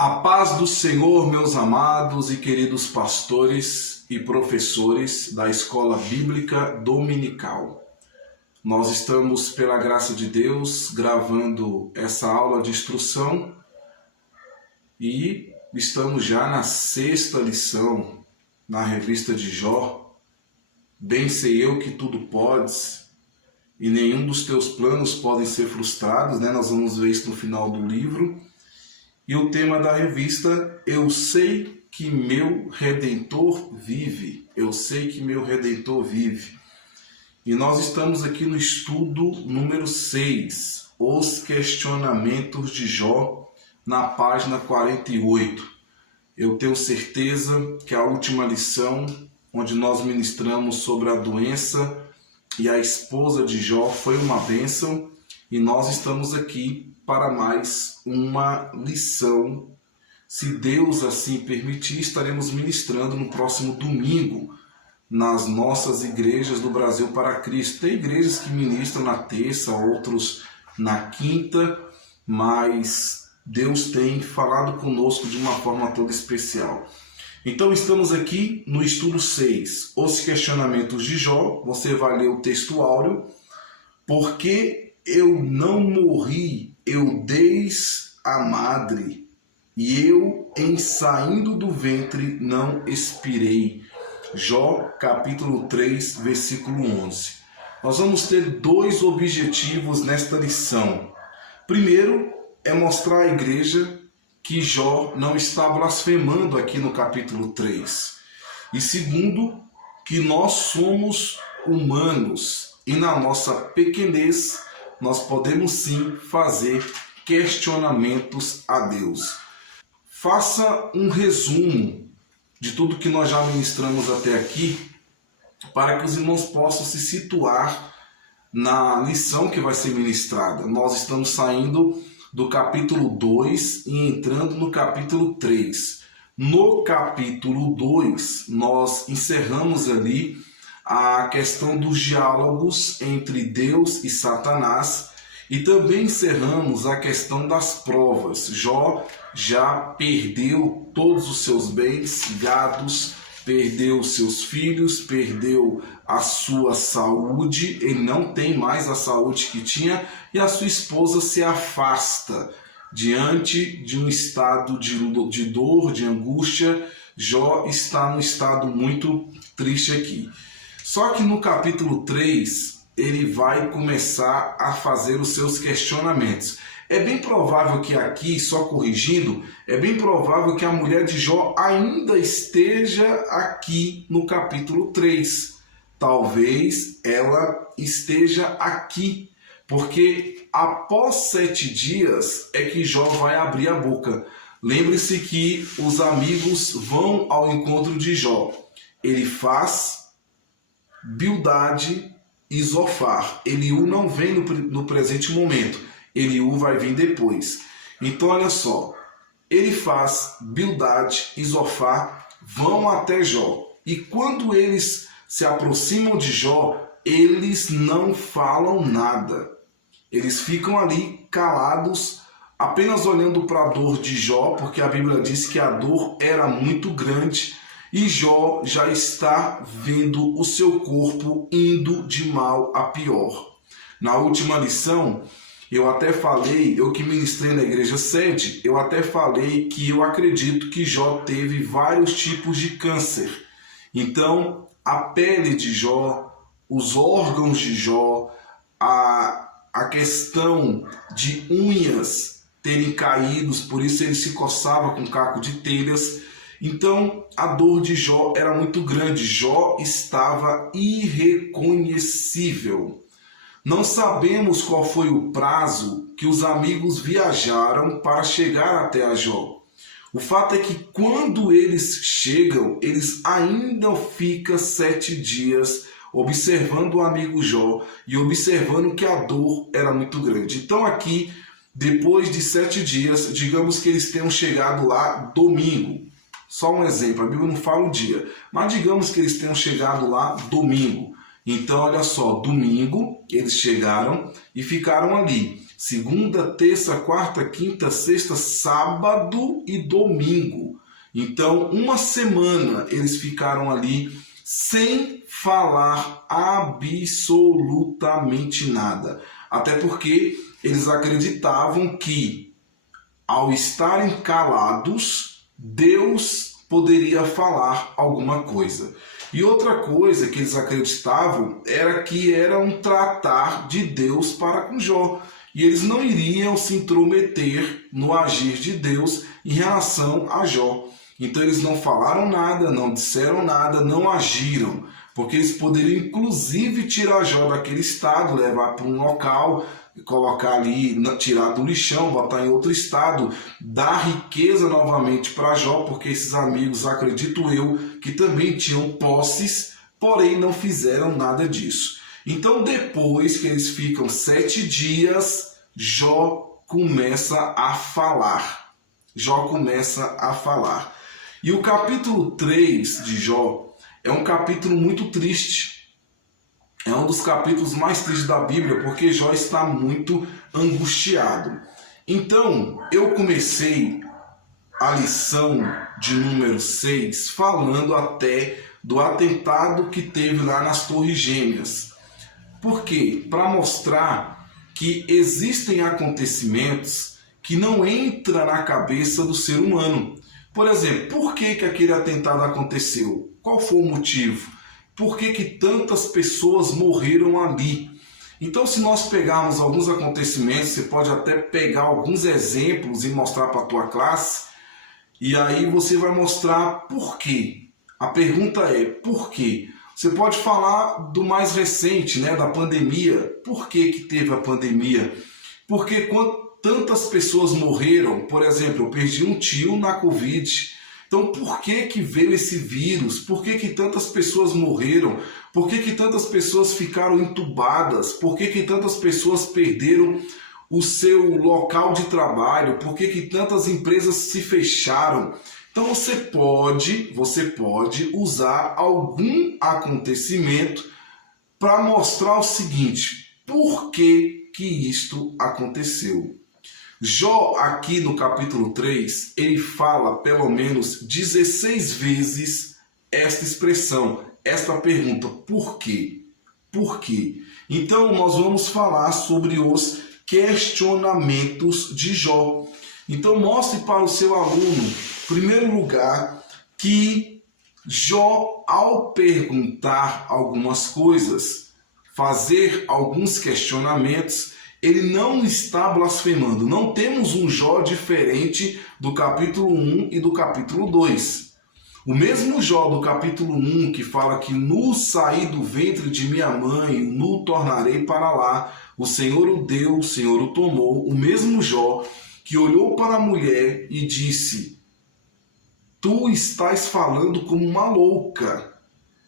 A paz do Senhor, meus amados e queridos pastores e professores da Escola Bíblica Dominical. Nós estamos, pela graça de Deus, gravando essa aula de instrução e estamos já na 6ª lição na revista de Jó. Bem sei eu que tudo podes e nenhum dos teus planos podem ser frustrados, né? Nós vamos ver isso no final do livro. E o tema da revista, Eu sei que meu Redentor vive. Eu sei que meu Redentor vive. E nós estamos aqui no estudo número 6, Os Questionamentos de Jó, na página 48. Eu tenho certeza que a última lição, onde nós ministramos sobre a doença e a esposa de Jó, foi uma bênção. E nós estamos aqui para mais uma lição. Se Deus assim permitir, estaremos ministrando no próximo domingo nas nossas igrejas do Brasil para Cristo. Tem igrejas que ministram na terça, outros na quinta, mas Deus tem falado conosco de uma forma toda especial. Então estamos aqui no estudo 6, Os Questionamentos de Jó. Você vai ler o texto áureo. Porque eu não morri, eu desde a madre, e eu, em saindo do ventre, não expirei. Jó, capítulo 3, versículo 11. Nós vamos ter dois objetivos nesta lição. Primeiro, é mostrar à igreja que Jó não está blasfemando aqui no capítulo 3. E segundo, que nós somos humanos, e na nossa pequenez, nós podemos sim fazer questionamentos a Deus. Faça um resumo de tudo que nós já ministramos até aqui, para que os irmãos possam se situar na lição que vai ser ministrada. Nós estamos saindo do capítulo 2 e entrando no capítulo 3. No capítulo 2, nós encerramos ali a questão dos diálogos entre Deus e Satanás e também encerramos a questão das provas. Jó já perdeu todos os seus bens, gados, perdeu seus filhos, perdeu a sua saúde, ele não tem mais a saúde que tinha e a sua esposa se afasta diante de um estado de dor, de angústia. Jó está num estado muito triste aqui. Só que no capítulo 3, ele vai começar a fazer os seus questionamentos. É bem provável que aqui, só corrigindo, é bem provável que a mulher de Jó ainda esteja aqui no capítulo 3. Talvez ela esteja aqui, porque após 7 dias é que Jó vai abrir a boca. Lembre-se que os amigos vão ao encontro de Jó. Ele faz Bildade e Zofar. Eliú não vem no presente momento. Eliú vai vir depois. Então, olha só. Ele faz Bildade e Zofar vão até Jó. E quando eles se aproximam de Jó, eles não falam nada. Eles ficam ali calados, apenas olhando para a dor de Jó, porque a Bíblia diz que a dor era muito grande. E Jó já está vendo o seu corpo indo de mal a pior. Na última lição, eu até falei, eu que ministrei na igreja sede, eu até falei que eu acredito que Jó teve vários tipos de câncer. Então, a pele de Jó, os órgãos de Jó, a questão de unhas terem caído, por isso ele se coçava com caco de telhas. Então, a dor de Jó era muito grande. Jó estava irreconhecível. Não sabemos qual foi o prazo que os amigos viajaram para chegar até a Jó. O fato é que quando eles chegam, eles ainda ficam 7 dias observando o amigo Jó e observando que a dor era muito grande. Então aqui, depois de 7 dias, digamos que eles tenham chegado lá domingo. Só um exemplo, a Bíblia não fala o dia, mas digamos que eles tenham chegado lá domingo. Então, olha só, domingo eles chegaram e ficaram ali. segunda, terça, quarta, quinta, sexta, sábado e domingo. Então, uma semana eles ficaram ali sem falar absolutamente nada. Até porque eles acreditavam que, ao estarem calados, Deus poderia falar alguma coisa. E outra coisa que eles acreditavam era que era um tratar de Deus para com Jó. E eles não iriam se intrometer no agir de Deus em relação a Jó. Então eles não falaram nada, não disseram nada, não agiram. Porque eles poderiam inclusive tirar Jó daquele estado, levar para um local, colocar ali, tirar do lixão, botar em outro estado, dar riqueza novamente para Jó, porque esses amigos, acredito eu, que também tinham posses, porém não fizeram nada disso. Então depois que eles ficam 7 dias, Jó começa a falar. Jó começa a falar. E o capítulo 3 de Jó é um capítulo muito triste. É um dos capítulos mais tristes da Bíblia, porque Jó está muito angustiado. Então, eu comecei a lição de número 6 falando até do atentado que teve lá nas Torres Gêmeas. Por quê? Para mostrar que existem acontecimentos que não entram na cabeça do ser humano. Por exemplo, por que aquele atentado aconteceu? Qual foi o motivo? Por que tantas pessoas morreram ali? Então, se nós pegarmos alguns acontecimentos, você pode até pegar alguns exemplos e mostrar para a tua classe, e aí você vai mostrar por quê. A pergunta é, por quê? Você pode falar do mais recente, né, da pandemia. Por que teve a pandemia? Porque quando tantas pessoas morreram, por exemplo, eu perdi um tio na Covid. Então, por que veio esse vírus? Por que tantas pessoas morreram? Por que tantas pessoas ficaram entubadas? Por que tantas pessoas perderam o seu local de trabalho? Por que tantas empresas se fecharam? Então, você pode usar algum acontecimento para mostrar o seguinte: por que isto aconteceu? Jó, aqui no capítulo 3, ele fala pelo menos 16 vezes esta expressão, esta pergunta, por quê? Por quê? Então, nós vamos falar sobre os questionamentos de Jó. Então, mostre para o seu aluno, em primeiro lugar, que Jó, ao perguntar algumas coisas, fazer alguns questionamentos, ele não está blasfemando. Não temos um Jó diferente do capítulo 1 e do capítulo 2. O mesmo Jó do capítulo 1, que fala que nu saí do ventre de minha mãe, nu tornarei para lá, o Senhor o deu, o Senhor o tomou. O mesmo Jó que olhou para a mulher e disse: tu estás falando como uma louca.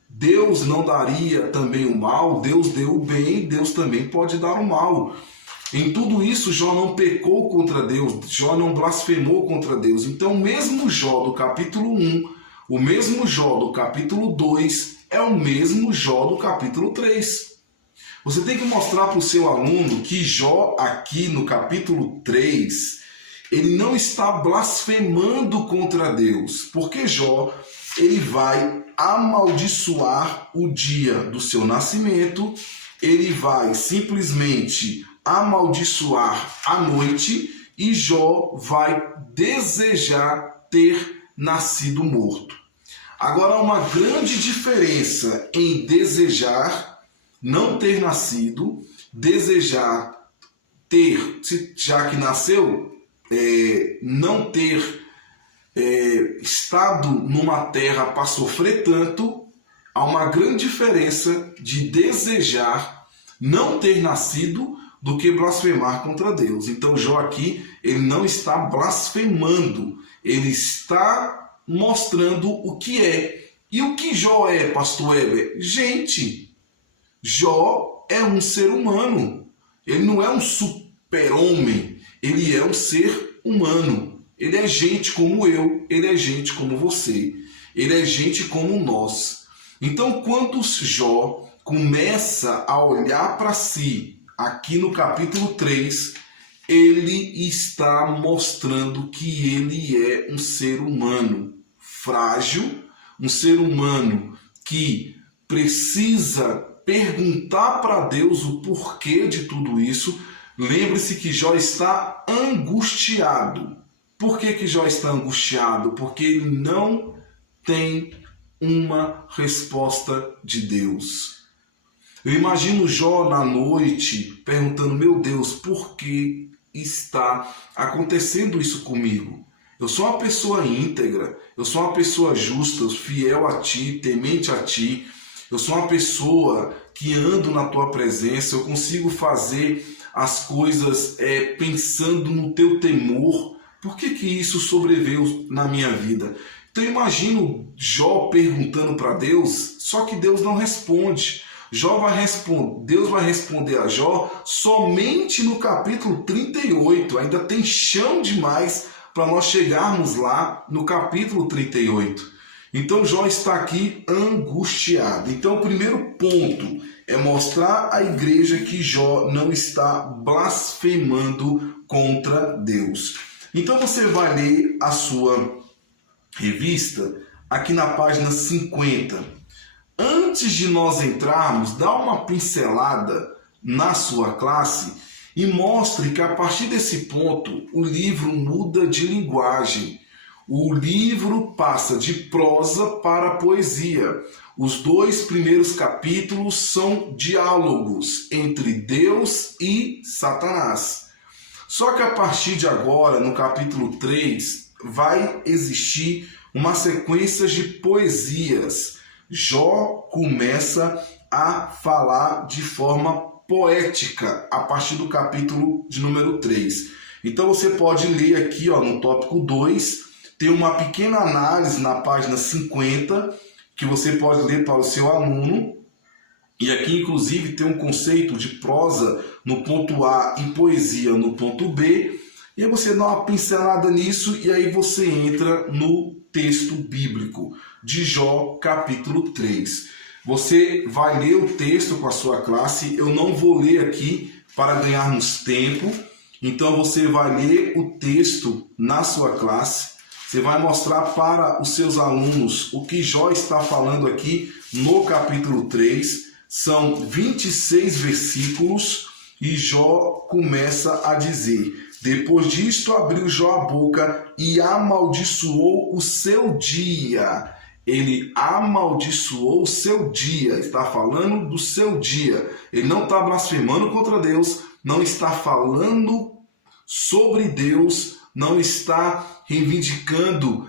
Deus não daria também o mal? Deus deu o bem, Deus também pode dar o mal. Em tudo isso, Jó não pecou contra Deus, Jó não blasfemou contra Deus. Então, o mesmo Jó do capítulo 1, o mesmo Jó do capítulo 2, é o mesmo Jó do capítulo 3. Você tem que mostrar para o seu aluno que Jó, aqui no capítulo 3, ele não está blasfemando contra Deus, porque Jó, ele vai amaldiçoar o dia do seu nascimento, ele vai simplesmente amaldiçoar a noite, e Jó vai desejar ter nascido morto. Agora, há uma grande diferença em desejar não ter nascido, desejar ter, já que nasceu, não ter estado numa terra para sofrer tanto. Há uma grande diferença de desejar não ter nascido do que blasfemar contra Deus. Então Jó aqui, ele não está blasfemando, ele está mostrando o que é. E o que Jó é, pastor Heber? Gente, Jó é um ser humano, ele não é um super-homem, ele é um ser humano, ele é gente como eu, ele é gente como você, ele é gente como nós. Então, quando Jó começa a olhar para si, aqui no capítulo 3, ele está mostrando que ele é um ser humano frágil, um ser humano que precisa perguntar para Deus o porquê de tudo isso. Lembre-se que Jó está angustiado. Por que Jó está angustiado? Porque ele não tem uma resposta de Deus. Eu imagino Jó na noite perguntando: meu Deus, por que está acontecendo isso comigo? Eu sou uma pessoa íntegra, eu sou uma pessoa justa, fiel a ti, temente a ti. Eu sou uma pessoa que ando na tua presença, eu consigo fazer as coisas pensando no teu temor. Por que isso sobreveio na minha vida? Então eu imagino Jó perguntando para Deus, só que Deus não responde. Deus vai responder a Jó somente no capítulo 38. Ainda tem chão demais para nós chegarmos lá no capítulo 38. Então Jó está aqui angustiado. Então o primeiro ponto é mostrar à igreja que Jó não está blasfemando contra Deus. Então você vai ler a sua revista aqui na página 50. Antes de nós entrarmos, dá uma pincelada na sua classe e mostre que a partir desse ponto o livro muda de linguagem. O livro passa de prosa para poesia. Os 2 primeiros capítulos são diálogos entre Deus e Satanás. Só que a partir de agora, no capítulo 3, vai existir uma sequência de poesias. Jó começa a falar de forma poética a partir do capítulo de número 3. Então você pode ler aqui no tópico 2, tem uma pequena análise na página 50, que você pode ler para o seu aluno. E aqui, inclusive, tem um conceito de prosa no ponto A e poesia no ponto B. E aí você dá uma pincelada nisso e aí você entra no texto bíblico de Jó, capítulo 3. Você vai ler o texto com a sua classe. Eu não vou ler aqui para ganharmos tempo. Então você vai ler o texto na sua classe. Você vai mostrar para os seus alunos o que Jó está falando aqui no capítulo 3. São 26 versículos e Jó começa a dizer: depois disto abriu Jó a boca e amaldiçoou o seu dia. Ele amaldiçoou o seu dia, está falando do seu dia. Ele não está blasfemando contra Deus, não está falando sobre Deus, não está reivindicando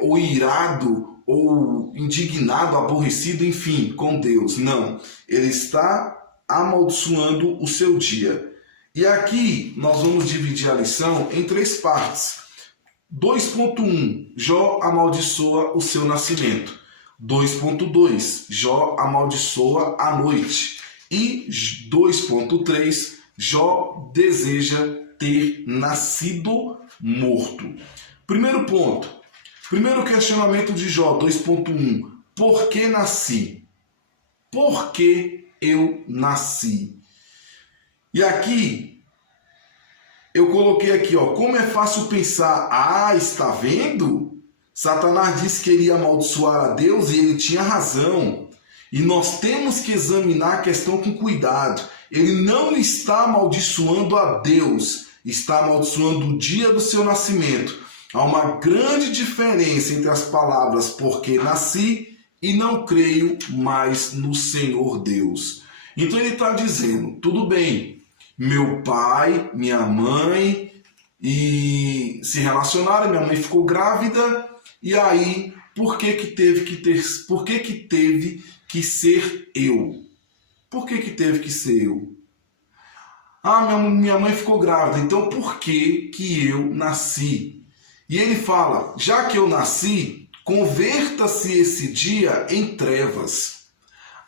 ou irado ou indignado, aborrecido, enfim, com Deus. Não, ele está amaldiçoando o seu dia. E aqui nós vamos dividir a lição em 3 partes. 2.1, Jó amaldiçoa o seu nascimento. 2.2, Jó amaldiçoa a noite. E 2.3, Jó deseja ter nascido morto. Primeiro ponto, primeiro questionamento de Jó, 2.1, por que nasci? Por que eu nasci? E aqui, eu coloquei aqui, como é fácil pensar, está vendo? Satanás disse que ele ia amaldiçoar a Deus e ele tinha razão. E nós temos que examinar a questão com cuidado. Ele não está amaldiçoando a Deus, está amaldiçoando o dia do seu nascimento. Há uma grande diferença entre as palavras porque nasci e não creio mais no Senhor Deus. Então ele está dizendo, tudo bem, meu pai, minha mãe e se relacionaram, minha mãe ficou grávida, e aí por que teve que ser eu? Por que teve que ser eu? Minha mãe ficou grávida, então por que eu nasci? E ele fala, já que eu nasci, converta-se esse dia em trevas.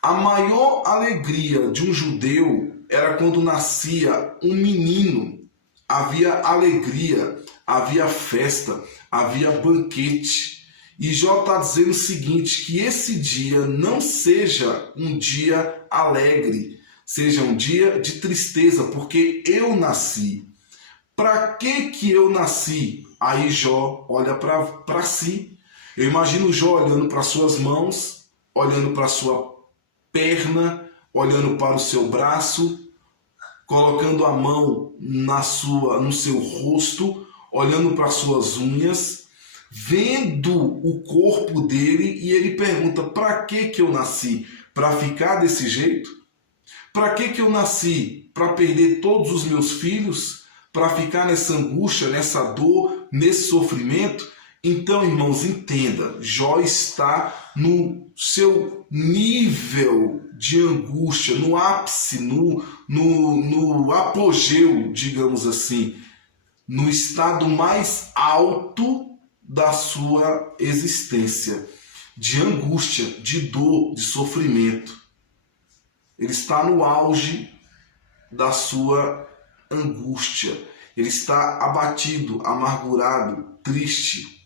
A maior alegria de um judeu era quando nascia um menino. Havia alegria, havia festa, havia banquete. E Jó está dizendo o seguinte, que esse dia não seja um dia alegre, seja um dia de tristeza, porque eu nasci. para que eu nasci? Aí Jó olha para si. Eu imagino Jó olhando para suas mãos, olhando para sua perna, olhando para o seu braço, colocando a mão no seu rosto, olhando para suas unhas, vendo o corpo dele, e ele pergunta: para que eu nasci? Para ficar desse jeito? Para que eu nasci? Para perder todos os meus filhos? Para ficar nessa angústia, nessa dor, nesse sofrimento? Então, irmãos, entenda, Jó está no seu nível de angústia, no ápice, no apogeu, digamos assim, no estado mais alto da sua existência, de angústia, de dor, de sofrimento. Ele está no auge da sua angústia. Ele está abatido, amargurado, triste.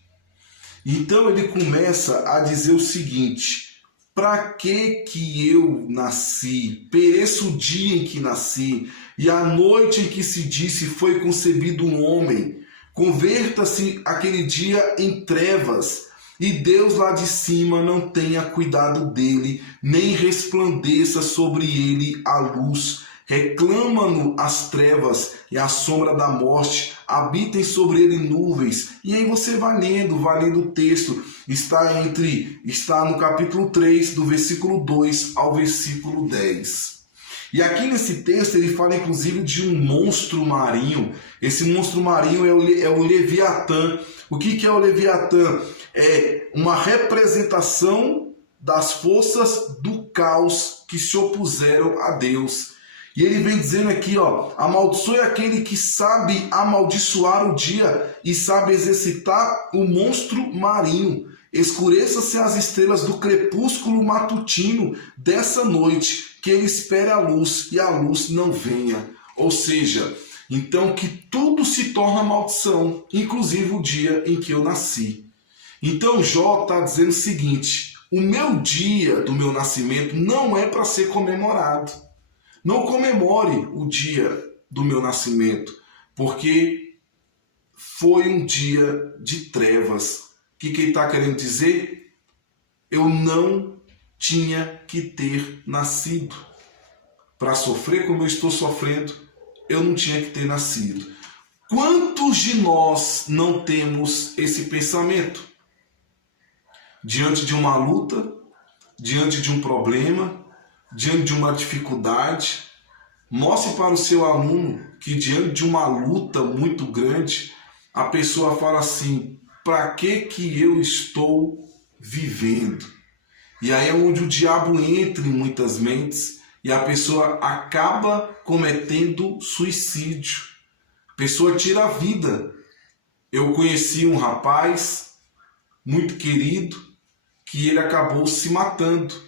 Então ele começa a dizer o seguinte: para que eu nasci? Pereça o dia em que nasci, e a noite em que se disse foi concebido um homem. Converta-se aquele dia em trevas, e Deus lá de cima não tenha cuidado dele, nem resplandeça sobre ele a luz. Reclama-no as trevas e a sombra da morte, habitem sobre ele nuvens. E aí você vai lendo o texto, está no capítulo 3, do versículo 2 ao versículo 10. E aqui nesse texto ele fala inclusive de um monstro marinho. Esse monstro marinho é o Leviatã. O que é o Leviatã? É uma representação das forças do caos que se opuseram a Deus. E ele vem dizendo aqui, amaldiçoe aquele que sabe amaldiçoar o dia e sabe exercitar o monstro marinho. Escureça-se as estrelas do crepúsculo matutino dessa noite, que ele espere a luz e a luz não venha. Ou seja, então que tudo se torna maldição, inclusive o dia em que eu nasci. Então Jó está dizendo o seguinte: o meu dia do meu nascimento não é para ser comemorado. Não comemore o dia do meu nascimento, porque foi um dia de trevas. O que ele está querendo dizer? Eu não tinha que ter nascido. Para sofrer como eu estou sofrendo, eu não tinha que ter nascido. Quantos de nós não temos esse pensamento? Diante de uma luta, diante de um problema, diante de uma dificuldade, mostre para o seu aluno que diante de uma luta muito grande, a pessoa fala assim: para que eu estou vivendo? E aí é onde o diabo entra em muitas mentes e a pessoa acaba cometendo suicídio. A pessoa tira a vida. Eu conheci um rapaz muito querido que ele acabou se matando.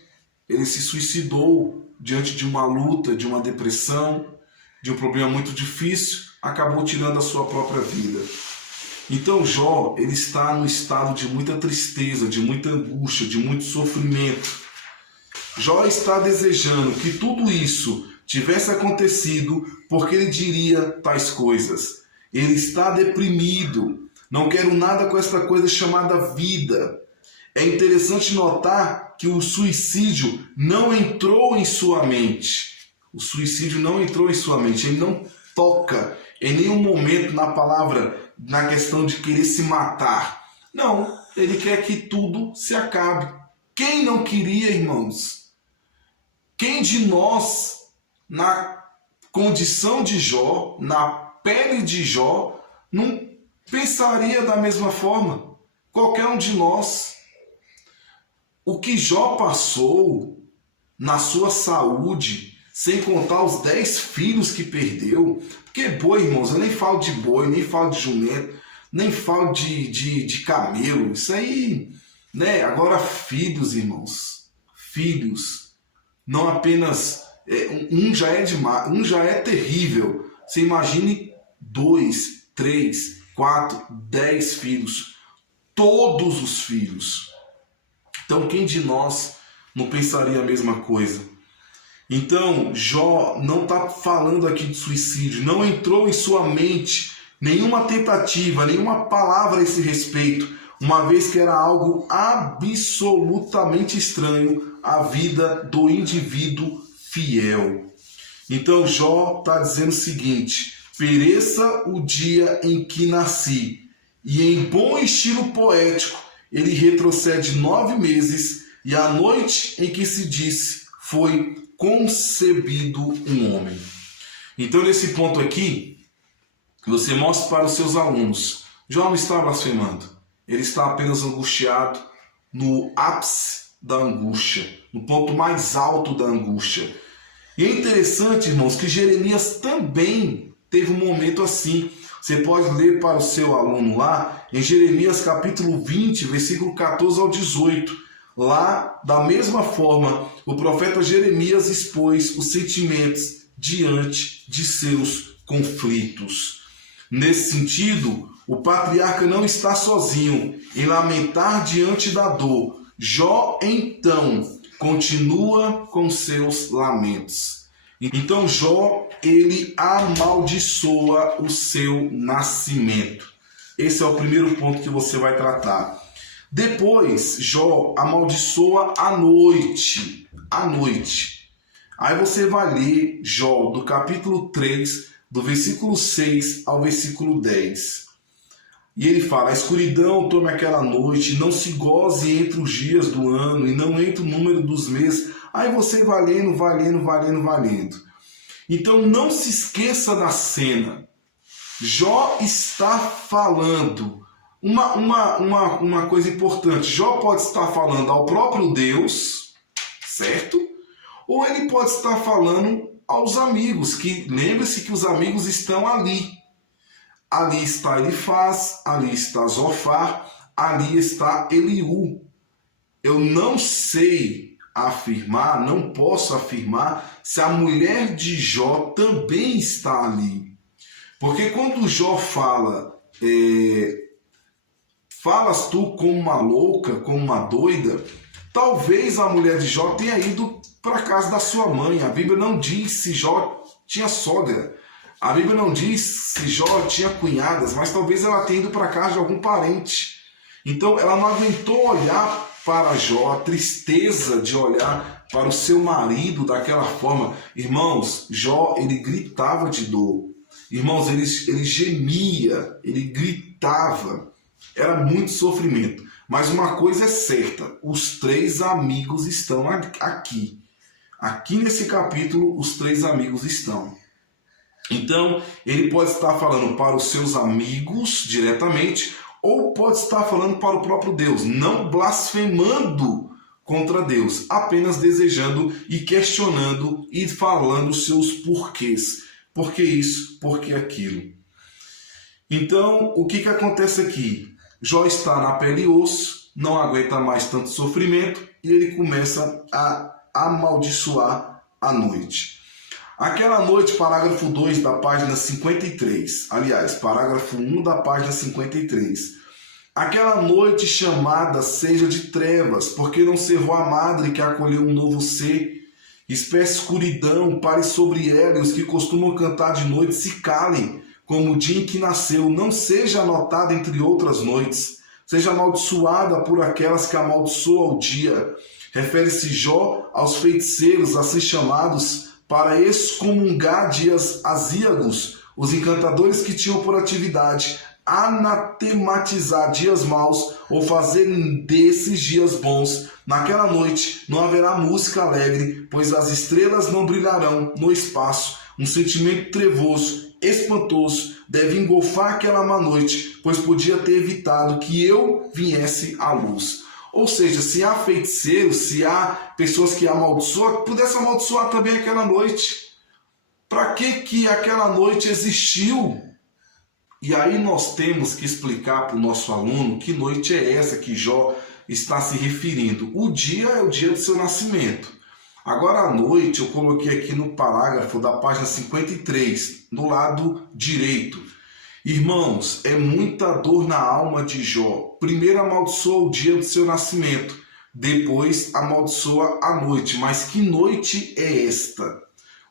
Ele se suicidou diante de uma luta, de uma depressão, de um problema muito difícil, acabou tirando a sua própria vida. Então Jó, ele está no estado de muita tristeza, de muita angústia, de muito sofrimento. Jó está desejando que tudo isso tivesse acontecido, porque ele diria tais coisas: ele está deprimido, não quero nada com esta coisa chamada vida. É interessante notar que o suicídio não entrou em sua mente. O suicídio não entrou em sua mente. Ele não toca em nenhum momento na palavra, na questão de querer se matar. Não, ele quer que tudo se acabe. Quem não queria, irmãos? Quem de nós, na condição de Jó, na pele de Jó, não pensaria da mesma forma? Qualquer um de nós. O que Jó passou na sua saúde, sem contar os 10 filhos que perdeu, porque boi, irmãos, eu nem falo de boi, nem falo de jumento, nem falo de camelo, isso aí, né? Agora filhos, irmãos, filhos, não apenas, um já é demais, um já é terrível, você imagine 2, 3, 4, 10 filhos, todos os filhos. Então, quem de nós não pensaria a mesma coisa? Então, Jó não está falando aqui de suicídio, não entrou em sua mente nenhuma tentativa, nenhuma palavra a esse respeito, uma vez que era algo absolutamente estranho à vida do indivíduo fiel. Então Jó está dizendo o seguinte: pereça o dia em que nasci. E em bom estilo poético, ele retrocede 9 meses e a noite em que se disse foi concebido um homem. Então, nesse ponto aqui, você mostra para os seus alunos: Jó não está blasfemando, ele está apenas angustiado no ápice da angústia, no ponto mais alto da angústia. E é interessante, irmãos, que Jeremias também teve um momento assim. Você pode ler para o seu aluno lá em Jeremias capítulo 20, versículo 14 ao 18. Lá, da mesma forma, o profeta Jeremias expôs os sentimentos diante de seus conflitos. Nesse sentido, o patriarca não está sozinho em lamentar diante da dor. Jó, então, continua com seus lamentos. Então Jó, ele amaldiçoa o seu nascimento. Esse é o primeiro ponto que você vai tratar. Depois, Jó amaldiçoa a noite. A noite. Aí você vai ler Jó do capítulo 3, do versículo 6 ao versículo 10. E ele fala: a escuridão tome aquela noite, não se goze entre os dias do ano e não entre o número dos meses. Aí você vai lendo, vai lendo, vai lendo, vai lendo. Então não se esqueça da cena. Jó está falando uma coisa importante. Jó pode estar falando ao próprio Deus, certo? Ou ele pode estar falando aos amigos, que lembre-se que os amigos estão ali. Ali está Elifaz, ali está Zofar, ali está Eliú. Eu não sei afirmar, não posso afirmar se a mulher de Jó também está ali. Porque quando Jó fala, falas tu como uma louca, como uma doida, talvez a mulher de Jó tenha ido para a casa da sua mãe. A Bíblia não diz se Jó tinha sogra. A Bíblia não diz se Jó tinha cunhadas, mas talvez ela tenha ido para a casa de algum parente. Então ela não aguentou olhar para Jó, a tristeza de olhar para o seu marido daquela forma. Irmãos, Jó, ele gritava de dor. Irmãos, ele gemia, ele gritava. Era muito sofrimento. Mas uma coisa é certa: os 3 amigos estão aqui. Aqui nesse capítulo, os 3 amigos estão. Então, ele pode estar falando para os seus amigos diretamente, ou pode estar falando para o próprio Deus, não blasfemando contra Deus, apenas desejando e questionando e falando seus porquês. Por que isso? Por que aquilo? Então, o que acontece aqui? Jó está na pele e osso, não aguenta mais tanto sofrimento e ele começa a amaldiçoar a noite. Aquela noite, parágrafo 2 da página 53. Aliás, parágrafo 1 da página 53. Aquela noite chamada seja de trevas, porque não cerrou a madre que acolheu um novo ser. Espécie escuridão, pare sobre ela, e os que costumam cantar de noite se calem, como o dia em que nasceu, não seja anotada entre outras noites. Seja amaldiçoada por aquelas que amaldiçoam o dia. Refere-se Jó aos feiticeiros, assim chamados, para excomungar dias azíagos, os encantadores que tinham por atividade anatematizar dias maus ou fazer desses dias bons. Naquela noite não haverá música alegre, pois as estrelas não brilharão no espaço. Um sentimento trevoso, espantoso, deve engolfar aquela má noite, pois podia ter evitado que eu viesse à luz. Ou seja, se há feiticeiros, se há pessoas que amaldiçoam, pudesse amaldiçoar também aquela noite. Para que aquela noite existiu? E aí nós temos que explicar para o nosso aluno que noite é essa que Jó está se referindo. O dia é o dia do seu nascimento. Agora a noite eu coloquei aqui no parágrafo da página 53, do lado direito. Irmãos, é muita dor na alma de Jó. Primeiro amaldiçoa o dia do seu nascimento, depois amaldiçoa a noite. Mas que noite é esta?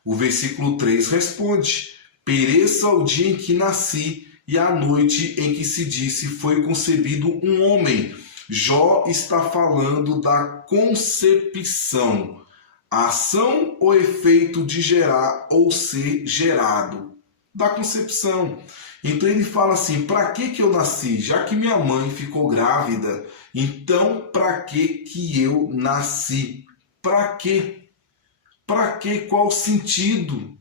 O versículo 3 responde: pereça o dia em que nasci, e a noite em que se disse foi concebido um homem. Jó está falando da concepção, a ação ou efeito de gerar ou ser gerado, da concepção. Então ele fala assim, para que eu nasci? Já que minha mãe ficou grávida, então para que eu nasci? Para quê? Para quê? Qual o sentido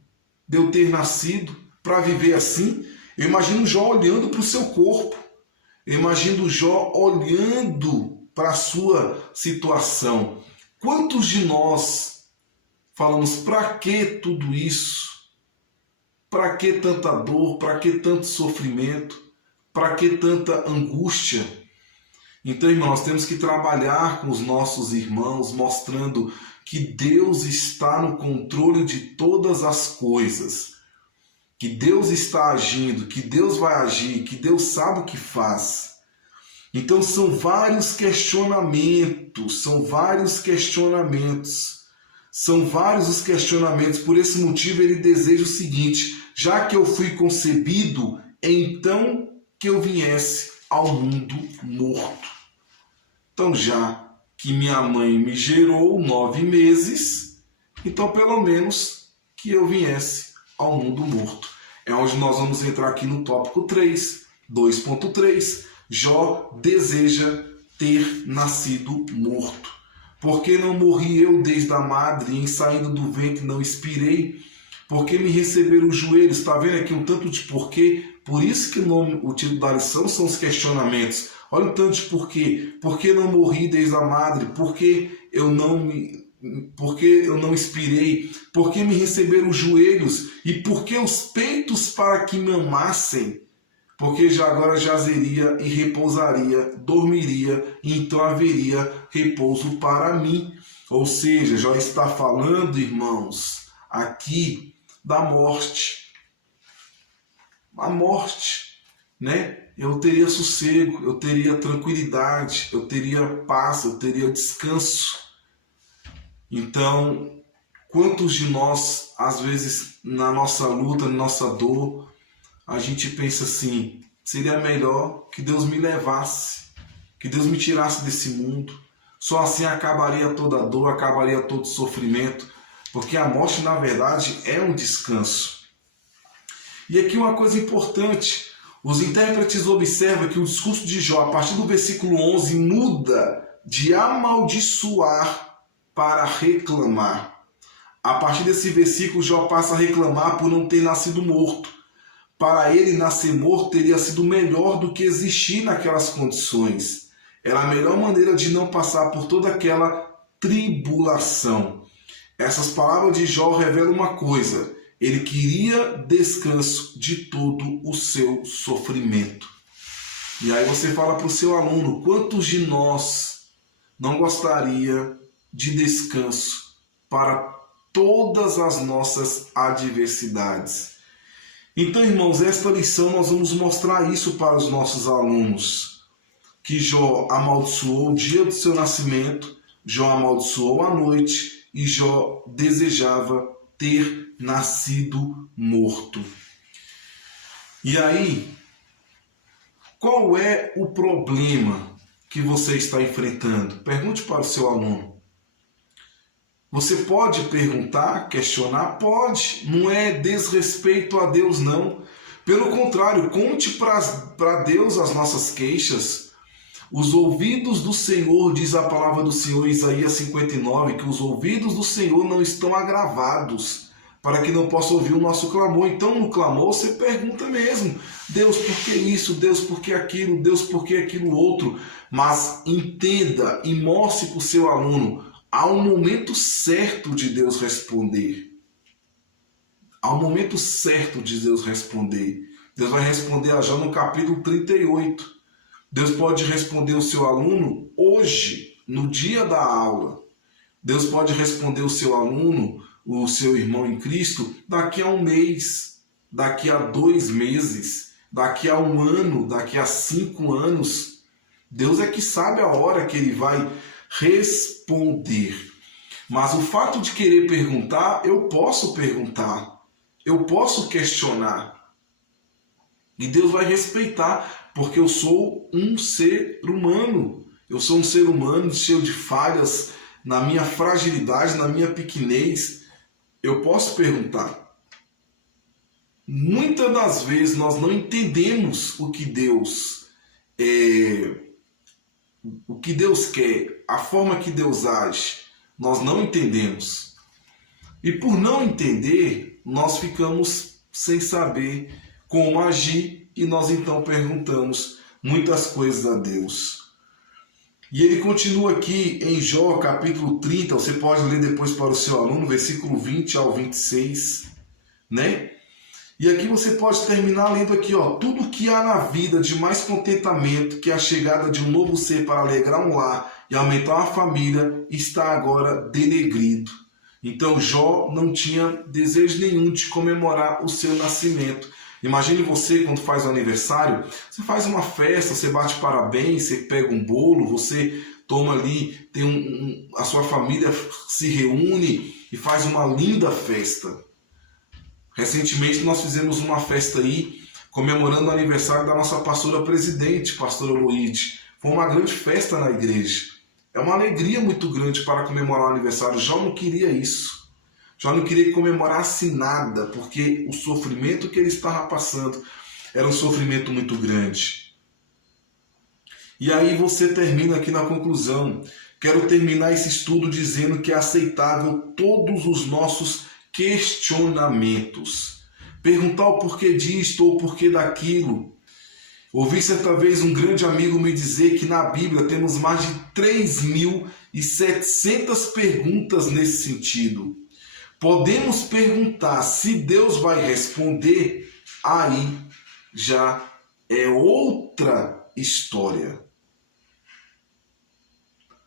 de eu ter nascido? Para viver assim? Eu imagino Jó olhando para o seu corpo. Eu imagino Jó olhando para a sua situação. Quantos de nós falamos, para que tudo isso? Para que tanta dor? Para que tanto sofrimento? Para que tanta angústia? Então, irmãos, nós temos que trabalhar com os nossos irmãos, mostrando que Deus está no controle de todas as coisas, que Deus está agindo, que Deus vai agir, que Deus sabe o que faz. Então são vários questionamentos, por esse motivo ele deseja o seguinte, já que eu fui concebido, então que eu viesse ao mundo morto. Então já que minha mãe me gerou 9 meses, então pelo menos que eu viesse ao mundo morto. É onde nós vamos entrar aqui no tópico 3, 2.3. Jó deseja ter nascido morto. Porque não morri eu desde a madre, em saindo do ventre não expirei? Porque me receberam os joelhos? Está vendo aqui um tanto de porquê? Por isso que o título da lição são os questionamentos. Olha o tanto de porquê. Por que não morri desde a madre? Por que eu não expirei? Por que me receberam os joelhos? E por que os peitos para que me amassem? Porque já agora jazeria e repousaria, dormiria, e então haveria repouso para mim. Ou seja, já está falando, irmãos, aqui da morte. A morte, né? Eu teria sossego, eu teria tranquilidade, eu teria paz, eu teria descanso. Então, quantos de nós, às vezes, na nossa luta, na nossa dor, a gente pensa assim, seria melhor que Deus me levasse, que Deus me tirasse desse mundo. Só assim acabaria toda a dor, acabaria todo o sofrimento, porque a morte, na verdade, é um descanso. E aqui uma coisa importante, os intérpretes observam que o discurso de Jó, a partir do versículo 11, muda de amaldiçoar para reclamar. A partir desse versículo, Jó passa a reclamar por não ter nascido morto. Para ele, nascer morto teria sido melhor do que existir naquelas condições. Era a melhor maneira de não passar por toda aquela tribulação. Essas palavras de Jó revelam uma coisa. Ele queria descanso de todo o seu sofrimento. E aí você fala para o seu aluno, quantos de nós não gostaria de descanso para todas as nossas adversidades? Então, irmãos, esta lição nós vamos mostrar isso para os nossos alunos. Que Jó amaldiçoou o dia do seu nascimento, Jó amaldiçoou a noite e Jó desejava ter nascido morto. E aí, qual é o problema que você está enfrentando? Pergunte para o seu aluno. Você pode perguntar, questionar? Pode. Não é desrespeito a Deus, não. Pelo contrário, conte para Deus as nossas queixas. Os ouvidos do Senhor, diz a palavra do Senhor, Isaías 59, que os ouvidos do Senhor não estão agravados, para que não possa ouvir o nosso clamor. Então, no clamor, você pergunta mesmo, Deus, por que isso? Deus, por que aquilo? Deus, por que aquilo outro? Mas entenda e mostre para o seu aluno, há um momento certo de Deus responder. Há um momento certo de Deus responder. Deus vai responder a Jó no capítulo 38. Deus pode responder o seu aluno hoje, no dia da aula. Deus pode responder o seu aluno, o seu irmão em Cristo, daqui a um mês, daqui a 2 meses, daqui a 1 ano, daqui a 5 anos. Deus é que sabe a hora que ele vai responder. Mas o fato de querer perguntar, eu posso questionar. E Deus vai respeitar, porque eu sou um ser humano. Eu sou um ser humano cheio de falhas, na minha fragilidade, na minha pequenez. Eu posso perguntar. Muitas das vezes nós não entendemos o que Deus quer, a forma que Deus age. Nós não entendemos. E por não entender, nós ficamos sem saber como agir e nós então perguntamos muitas coisas a Deus. E ele continua aqui em Jó, capítulo 30, você pode ler depois para o seu aluno, versículo 20 ao 26, né? E aqui você pode terminar lendo aqui, ó, tudo que há na vida de mais contentamento que a chegada de um novo ser para alegrar um lar e aumentar uma família está agora denegrido. Então Jó não tinha desejo nenhum de comemorar o seu nascimento. Imagine você quando faz o aniversário, você faz uma festa, você bate parabéns, você pega um bolo, você toma ali, tem a sua família se reúne e faz uma linda festa. Recentemente nós fizemos uma festa aí, comemorando o aniversário da nossa pastora presidente, pastora Loide. Foi uma grande festa na igreja. É uma alegria muito grande para comemorar o aniversário. Jó não queria isso. Jó não queria que comemorasse nada, porque o sofrimento que ele estava passando era um sofrimento muito grande. E aí você termina aqui na conclusão. Quero terminar esse estudo dizendo que é aceitável todos os nossos questionamentos. Perguntar o porquê disto ou o porquê daquilo. Ouvi certa vez um grande amigo me dizer que na Bíblia temos mais de 3.700 perguntas nesse sentido. Podemos perguntar se Deus vai responder, aí já é outra história.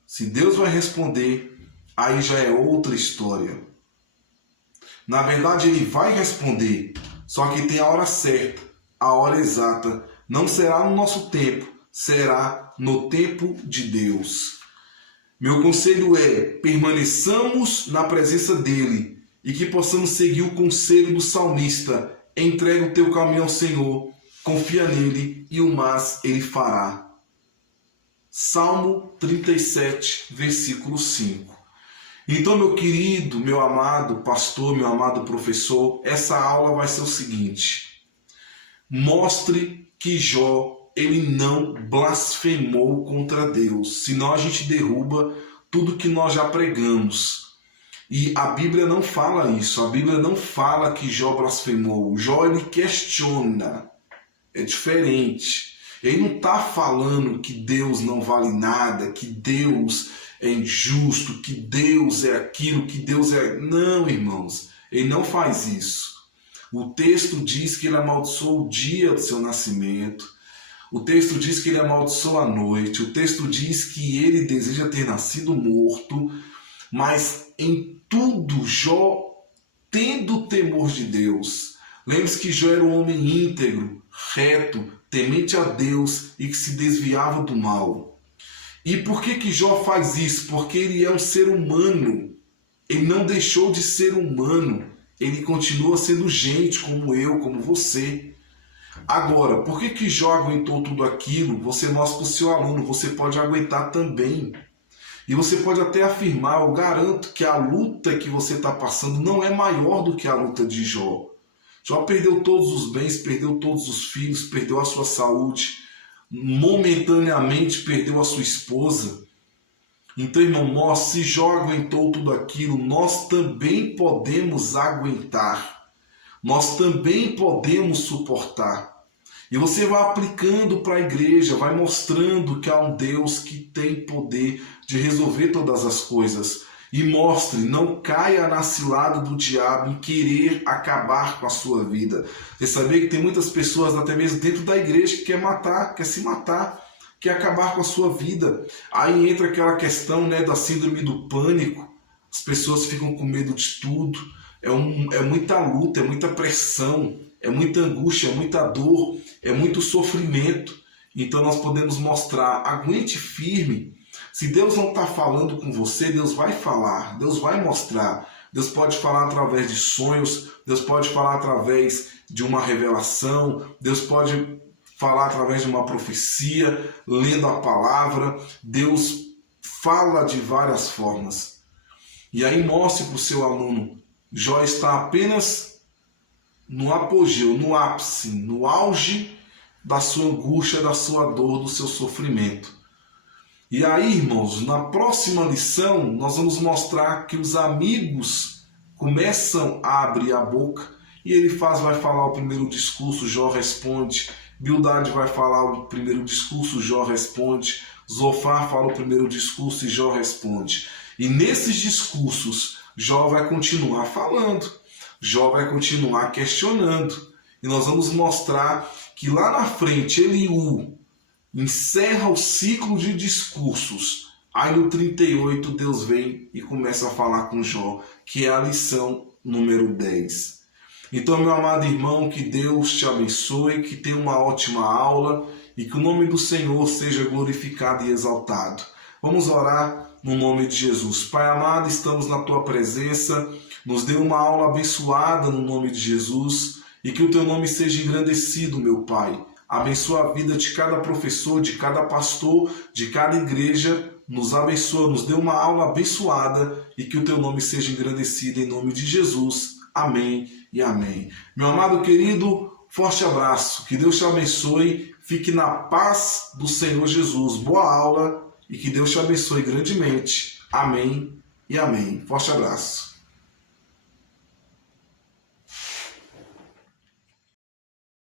Se Deus vai responder, aí já é outra história. Na verdade, ele vai responder, só que tem a hora certa, a hora exata. Não será no nosso tempo, será no tempo de Deus. Meu conselho é, permaneçamos na presença dele e que possamos seguir o conselho do salmista. Entrega o teu caminho ao Senhor, confia nele e o mais ele fará. Salmo 37, versículo 5. Então, meu querido, meu amado pastor, meu amado professor, essa aula vai ser o seguinte. Mostre que Jó, ele não blasfemou contra Deus, senão a gente derruba tudo que nós já pregamos. E a Bíblia não fala isso, a Bíblia não fala que Jó blasfemou. Jó, ele questiona, é diferente. Ele não está falando que Deus não vale nada, que Deus é injusto, que Deus é aquilo, que Deus é... Não, irmãos, ele não faz isso. O texto diz que ele amaldiçoou o dia do seu nascimento. O texto diz que ele amaldiçoou a noite. O texto diz que ele deseja ter nascido morto. Mas em tudo, Jó, tendo temor de Deus. Lembre-se que Jó era um homem íntegro, reto, temente a Deus e que se desviava do mal. E por que Jó faz isso? Porque ele é um ser humano. Ele não deixou de ser humano. Ele continua sendo gente como eu, como você. Agora, por que Jó aguentou tudo aquilo? Você mostra para o seu aluno, você pode aguentar também. E você pode até afirmar, eu garanto que a luta que você está passando não é maior do que a luta de Jó. Jó perdeu todos os bens, perdeu todos os filhos, perdeu a sua saúde, momentaneamente perdeu a sua esposa. Então, irmão, se Jó aguentou tudo aquilo, nós também podemos aguentar. Nós também podemos suportar. E você vai aplicando para a igreja, vai mostrando que há um Deus que tem poder de resolver todas as coisas. E mostre, não caia na cilada do diabo em querer acabar com a sua vida. Você sabia que tem muitas pessoas, até mesmo dentro da igreja, que quer matar, quer se matar, quer acabar com a sua vida. Aí entra aquela questão, né, da síndrome do pânico. As pessoas ficam com medo de tudo. É muita luta, é muita pressão, é muita angústia, é muita dor, é muito sofrimento. Então nós podemos mostrar, aguente firme. Se Deus não está falando com você, Deus vai falar, Deus vai mostrar. Deus pode falar através de sonhos, Deus pode falar através de uma revelação, Deus pode falar através de uma profecia, lendo a palavra. Deus fala de várias formas. E aí mostre para o seu aluno, Jó está apenas no apogeu, no ápice, no auge da sua angústia, da sua dor, do seu sofrimento. E aí, irmãos, na próxima lição, nós vamos mostrar que os amigos começam a abrir a boca e ele vai falar o primeiro discurso, Jó responde. Bildade vai falar o primeiro discurso, Jó responde. Zofar fala o primeiro discurso e Jó responde. E nesses discursos, Jó vai continuar falando, Jó vai continuar questionando. E nós vamos mostrar que lá na frente, Eliú encerra o ciclo de discursos. Aí no 38 Deus vem e começa a falar com Jó, que é a lição número 10. Então, meu amado irmão, que Deus te abençoe, que tenha uma ótima aula e que o nome do Senhor seja glorificado e exaltado. Vamos orar no nome de Jesus. Pai amado, estamos na tua presença, nos dê uma aula abençoada no nome de Jesus e que o teu nome seja engrandecido, meu Pai. Abençoa a vida de cada professor, de cada pastor, de cada igreja. Nos abençoa, nos dê uma aula abençoada e que o teu nome seja engrandecido em nome de Jesus. Amém e amém. Meu amado querido, forte abraço. Que Deus te abençoe. Fique na paz do Senhor Jesus. Boa aula e que Deus te abençoe grandemente. Amém e amém. Forte abraço.